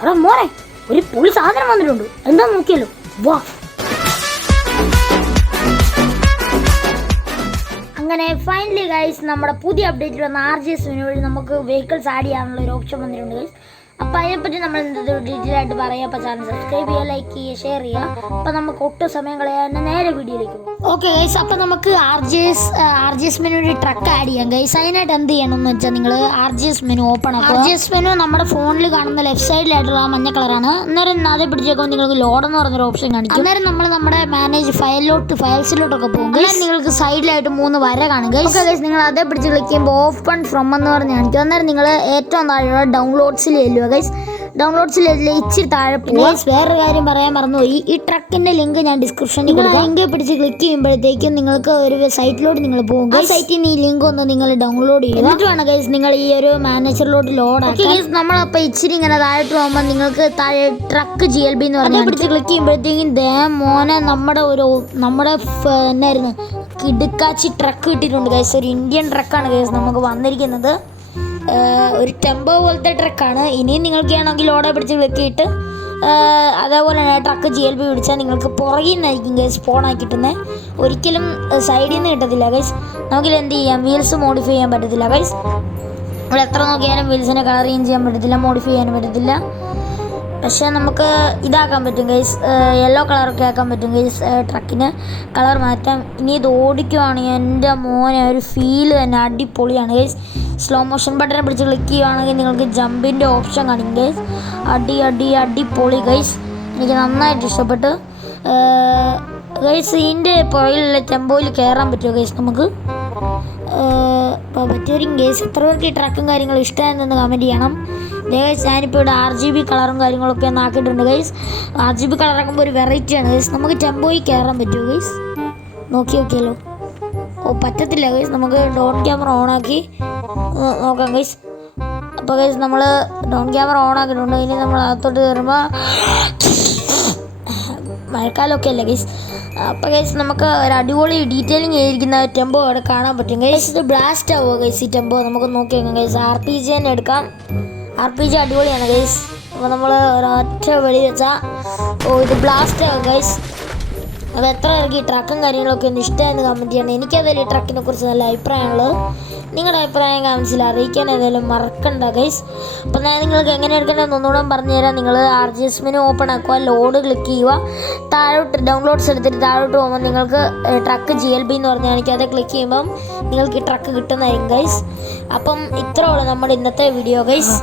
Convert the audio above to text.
എടാ മോനെ, ഒരു പൊളി സാധനം വന്നിട്ടുണ്ട്, എന്താ നോക്കിയല്ലോ. വാ. അങ്ങനെ ഫൈനലി ഗൈസ് നമ്മുടെ പുതിയ അപ്ഡേറ്റിൽ വന്ന RGS മെനു വഴി നമുക്ക് വെഹിക്കിൾസ് ആഡ് ചെയ്യാനുള്ള ഒരു ഓപ്ഷൻ വന്നിട്ടുണ്ട് ഗൈസ്. അപ്പോൾ അതിനെപ്പറ്റി നമ്മൾ എന്ത് ഡീറ്റെയിൽ ആയിട്ട് പറയാം. അപ്പോൾ ചാനൽ സബ്സ്ക്രൈബ് ചെയ്യുക, ലൈക്ക് ചെയ്യുക, ഷെയർ ചെയ്യുക. അപ്പോൾ നമുക്ക് ഒട്ടും സമയം കളയാതെ നേരെ വീഡിയോയിലേക്ക് പോകും. ഓക്കെ ഗൈസ്, അപ്പോൾ നമുക്ക് RGS മെനു വഴി ട്രക്ക് ആഡ് ചെയ്യാം ഗൈസ്. അതിനായിട്ട് എന്ത് ചെയ്യണമെന്ന് വെച്ചാൽ നിങ്ങൾ RGS മെനു ഓപ്പൺ ആക്കുക. RGS മെനു നമ്മുടെ ഫോണിൽ കാണുന്ന ലെഫ്റ്റ് സൈഡിലായിട്ടുള്ള ആ മഞ്ഞ കളറാണ്. അന്നേരം അത് പിടിച്ചേക്കുമ്പോൾ നിങ്ങൾക്ക് ലോഡ് എന്ന് പറഞ്ഞൊരു ഓപ്ഷൻ കാണിക്കും. അന്നേരം നമ്മൾ നമ്മുടെ മാനേജ് ഫയൽസിലോട്ടൊക്കെ പോകും. നിങ്ങൾക്ക് സൈഡിലായിട്ട് 3 വര കാണും ഗൈസ്. ഓക്കെ ഗൈസ്, നിങ്ങൾ അതേ പിടിച്ച് ക്ലിക്ക് ചെയ്യുമ്പോൾ ഓപ്പൺ ഫ്രം എന്ന് പറഞ്ഞ് കാണിക്കും. അന്നേരം നിങ്ങൾ ഏറ്റവും താഴെയുള്ള ഡൗൺലോഡ്സിൽ ചെല്ലുക ഗൈസ്. ഡൗൺലോഡ്സിൽ ഇച്ചിരി താഴെ പോകുക. വേറൊരു കാര്യം പറയാൻ മറന്നുപോയി, ഈ ട്രക്കിന്റെ ലിങ്ക് ഞാൻ ഡിസ്ക്രിപ്ഷനിൽ കൊടുക്കാം. ലിങ്ക് പിടിച്ച് ക്ലിക്ക് ചെയ്യുമ്പോഴത്തേക്കും നിങ്ങൾക്ക് ഒരു സൈറ്റിലോട്ട് നിങ്ങൾ പോകും. ആ സൈറ്റിൽ നിന്ന് ഈ ലിങ്ക് ഒന്ന് നിങ്ങൾ ഡൗൺലോഡ് ചെയ്യുക. എന്നിട്ട് വേണം ഗൈസ് നിങ്ങൾ ഈ ഒരു മാനേജറിലോട്ട് ലോഡ് ആക്കി. നമ്മളപ്പോൾ ഇച്ചിരി ഇങ്ങനെ താഴോട്ട് പോകുമ്പോൾ നിങ്ങൾക്ക് താഴെ ട്രക്ക് GLB എന്ന് പറഞ്ഞാൽ പിടിച്ച് ക്ലിക്ക് ചെയ്യുമ്പോഴത്തേക്കും മോനെ നമ്മുടെ എന്നായിരുന്നു കിടുക്കാച്ചി ട്രക്ക് കിട്ടിയിട്ടുണ്ട് ഗൈസ്. ഒരു ഇന്ത്യൻ ട്രക്കാണ് ഗൈസ് നമുക്ക് വന്നിരിക്കുന്നത്. ഒരു ടെമ്പോ പോലത്തെ ട്രക്കാണ്. ഇനിയും നിങ്ങൾക്ക് ആണെങ്കിൽ ലോഡെ പിടിച്ച് ക്ലിക്ക് ചെയ്തിട്ട് അതേപോലെ തന്നെ ട്രക്ക് GLB പിടിച്ചാൽ നിങ്ങൾക്ക് പുറകിൽ നിന്നായിരിക്കും ഗൈസ് സ്പോണാക്കി കിട്ടുന്നത്. ഒരിക്കലും സൈഡിൽ നിന്ന് കിട്ടത്തില്ല ഗൈസ്. നമുക്കിത് എന്ത് ചെയ്യാം, വീൽസ് മോഡിഫൈ ചെയ്യാൻ പറ്റത്തില്ല ഗൈസ്. നമ്മൾ എത്ര നോക്കിയാലും വീൽസിനെ കളർ ചെയ്യാൻ പറ്റത്തില്ല, മോഡിഫൈ ചെയ്യാനും പറ്റത്തില്ല. പക്ഷേ നമുക്ക് ഇതാക്കാൻ പറ്റും ഗൈസ്, യെല്ലോ കളറൊക്കെ ആക്കാൻ പറ്റും ഗൈസ്. ട്രക്കിന് കളർ മാറ്റാം. ഇനി ഇത് ഓടിക്കുവാണെങ്കിൽ എൻ്റെ മോനെ ഒരു ഫീല് തന്നെ അടിപൊളിയാണ് ഗൈസ്. സ്ലോ മോഷൻ ബട്ടനെ പിടിച്ച് ക്ലിക്ക് ചെയ്യുകയാണെങ്കിൽ നിങ്ങൾക്ക് ജമ്പിൻ്റെ ഓപ്ഷൻ കാണിക്കും ഗൈസ്. അടിപൊളി ഗൈസ്, എനിക്ക് നന്നായിട്ട് ഇഷ്ടപ്പെട്ടു ഗൈസ്. ഇതിൻ്റെ പുറകിലുള്ള ടെമ്പോയിൽ കയറാൻ പറ്റുമോ ഗൈസ് നമുക്ക്? പറ്റുമായിരിക്കും ഗൈസ്. എത്ര പേർക്ക് ഈ ട്രക്കും കാര്യങ്ങളും ഇഷ്ടമായെന്ന് കമൻറ്റ് ചെയ്യണം ഗൈസ്. ഞാനിപ്പോൾ ഇവിടെ RGB കളറും കാര്യങ്ങളൊക്കെ ഒന്ന് ആക്കിയിട്ടുണ്ട് ഗൈസ്. RGB കളറാക്കുമ്പോൾ ഒരു വെറൈറ്റിയാണ് ഗൈസ്. നമുക്ക് ടെമ്പോയിൽ കയറാൻ പറ്റുമോ ഗൈസ്? നോക്കിയല്ലോ. പറ്റത്തില്ല ഗൈസ്. നമുക്ക് ഡോൺ ക്യാമറ ഓണാക്കി നോക്കാം ഗൈസ്. അപ്പോൾ ഗൈസ് നമ്മൾ ഡോൺ ക്യാമറ ഓൺ ആക്കിയിട്ടുണ്ട്. ഇനി നമ്മൾ അകത്തോട്ട് കയറുമ്പോൾ മഴക്കാലമൊക്കെ അല്ലേ ഗൈസ്. അപ്പോൾ ഗൈസ് നമുക്ക് ഒരു അടിപൊളി ഡീറ്റെയിലിംഗ് ചെയ്തിരിക്കുന്ന ടെമ്പോ അവിടെ കാണാൻ പറ്റും ഗൈസ്. ഇത് ബ്ലാസ്റ്റ് ആവുമോ ഗൈസ് ഈ ടെമ്പോ? നമുക്ക് നോക്കി നോക്കാം ഗൈസ്. RPG തന്നെ എടുക്കാം. RPG അടിപൊളിയാണ് ഗൈസ്. അപ്പോൾ നമ്മൾ ഒരൊറ്റ വെളി വെച്ചാൽ ഇത് ബ്ലാസ്റ്റ് ആവും ഗൈസ്. അത് എത്ര പേർക്ക് ഈ ട്രക്കും കാര്യങ്ങളൊക്കെ ഒന്ന് ഇഷ്ടമായെന്ന് കമൻറ്റ് ചെയ്യണം. എനിക്കതിൽ ഈ ട്രക്കിനെ കുറിച്ച് നല്ല അഭിപ്രായമുള്ളത്. നിങ്ങളുടെ അഭിപ്രായം കമൻസിൽ അറിയിക്കാൻ ഏതായാലും മറക്കണ്ട ഗൈസ്. അപ്പോൾ ഞാൻ നിങ്ങൾക്ക് എങ്ങനെ എടുക്കേണ്ടതെന്ന് ഒന്നുകൂടെ പറഞ്ഞുതരാം. നിങ്ങൾ RGS മെനു ഓപ്പൺ ആക്കുക, ലോഡ് ക്ലിക്ക് ചെയ്യുക, താഴോട്ട് ഡൗൺലോഡ്സ് എടുത്തിട്ട് താഴോട്ട് പോകുമ്പോൾ നിങ്ങൾക്ക് ട്രക്ക് GLB എന്ന് പറഞ്ഞ് കാണിക്കുക. അത് ക്ലിക്ക് ചെയ്യുമ്പം നിങ്ങൾക്ക് ഈ ട്രക്ക് കിട്ടുന്നതായിരിക്കും ഗൈസ്. അപ്പം ഇത്രയുള്ളൂ നമ്മുടെ ഇന്നത്തെ വീഡിയോ ഗൈസ്.